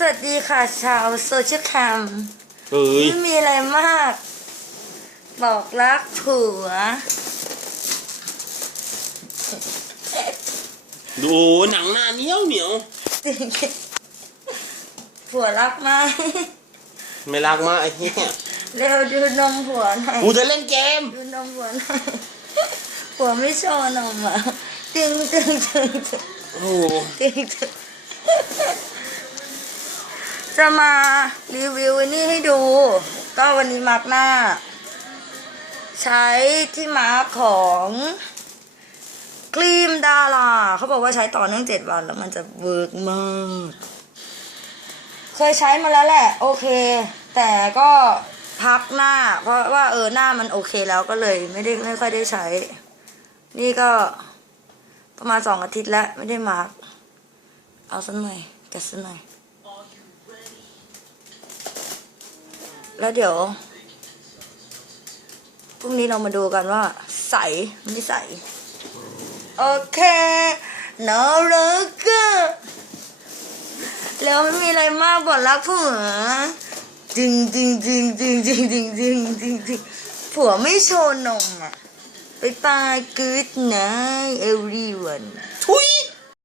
สวัสดีค่ะ ชาวโซเชียลแคมเฮ้ยไม่มีอะไรมาก บอกรักผัว ดูหนังหน้าเหนียวเหนียวจริงผัวรักไหมไม่รักมากไอ้เหี้ยเร็วดูนมผัวหน่อยกูจะเล่นเกม ดูนมผัวหน่อยผัวไม่โชว์นมอะตึงตึงตึงตึงโอ้โหตึงตึง จะมารีวิวอันนี่ให้ดู ก็วันนี้มาร์กหน้า ใช้ที่มาร์กของครีมดาราเขาบอกว่าใช้ต่อเนื่องเจ็ดวันแล้วมันจะเวิร์กมากเคยใช้มาแล้วแหละ โอเค แต่ก็พักหน้า เพราะว่าเออหน้ามันโอเคแล้วก็เลยไม่ได้ไม่ค่อยได้ใช้ นี่ก็ประมาณสองอาทิตย์แล้วไม่ได้มาร์กเอาสักหน่อยแกะสักหน่อย แล้วเดี๋ยวพรุ่งนี้เรามาดูกันว่า ใสไม่ใส โอเคน่ารักอะแล้วไม่มีอะไรมากบอกรักผัวจริงจริงจริงจริงจริงจริงจริงจริงจริงผัวไม่โชว์นมอะไปปายกูดนะ everyone ทุย